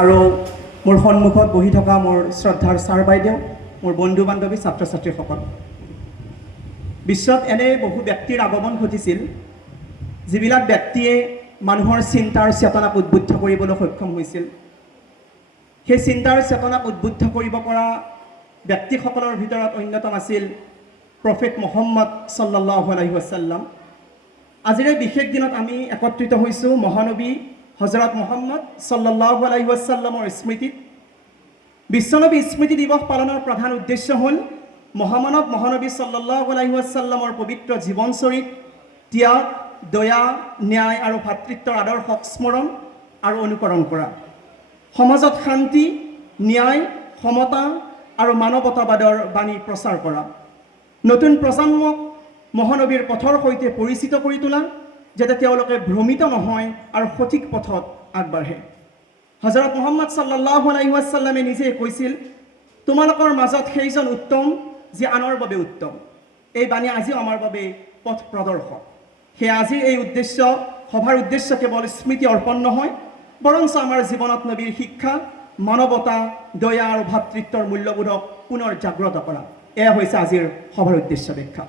আৰু মোৰ সন্মুখত বহি থকা মোৰ শ্ৰদ্ধাৰ ছাৰ বাইদেউ, মোৰ বন্ধু বান্ধৱী, ছাত্ৰ ছাত্ৰীসকল, বিশ্বত এনে বহু ব্যক্তিৰ আগমন ঘটিছিল যিবিলাক ব্যক্তিয়ে মানুহৰ চিন্তাৰ চেতনাক উদ্বুদ্ধ কৰিবলৈ সক্ষম হৈছিল। সেই চিন্তাৰ চেতনাক উদ্বুদ্ধ কৰিব পৰা ব্যক্তিসকলৰ ভিতৰত অন্যতম আছিল প্ৰফেট মুহাম্মদ সাল্লাল্লাহু আলাইহি ওয়াসাল্লাম। আজিৰ এই বিশেষ দিনত আমি একত্ৰিত হৈছোঁ মহানবী হজৰত মুহাম্মদ সাল্লাল্লাহু আলাইহি ওয়াসাল্লামৰ স্মৃতিত। বিশ্বনবী স্মৃতি দিৱস পালনৰ প্ৰধান উদ্দেশ্য হ'ল মহামানৱ মহানবী সাল্লাল্লাহু আলাইহি ওয়াসাল্লামৰ পবিত্ৰ জীৱনচৰিত, ত্যাগ, দয়া, ন্যায় আৰু ভাতৃত্বৰ আদৰ্শক স্মৰণ আৰু অনুকৰণ কৰা, সমাজত শান্তি, ন্যায়, সমতা আৰু মানৱতাবাদৰ বাণী প্ৰচাৰ কৰা, নতুন প্ৰজন্মক মহানবীৰ পথৰ সৈতে পৰিচিত কৰি তোলা, যাতে তেওঁলোকে ভ্ৰমিত নহয় আৰু সঠিক পথত আগবাঢ়ে। হজৰত মুহাম্মদ সাল্লাল্লাহু আলাইহি ওয়াসাল্লামে নিজে কৈছিল, তোমালোকৰ মাজত সেইজন উত্তম যি আনৰ বাবে উত্তম। এই বাণী আজিও আমাৰ বাবে পথ প্ৰদৰ্শক। সেয়ে আজিৰ এই সভাৰ উদ্দেশ্য কেৱল স্মৃতি অৰ্পণ নহয়, বৰঞ্চ আমাৰ জীৱনত নবীৰ শিক্ষা, মানৱতা, দয়া আৰু ভাতৃত্বৰ মূল্যবোধক পুনৰ জাগ্ৰত কৰা। এয়া হৈছে আজিৰ সভাৰ উদ্দেশ্য ব্যাখ্যা।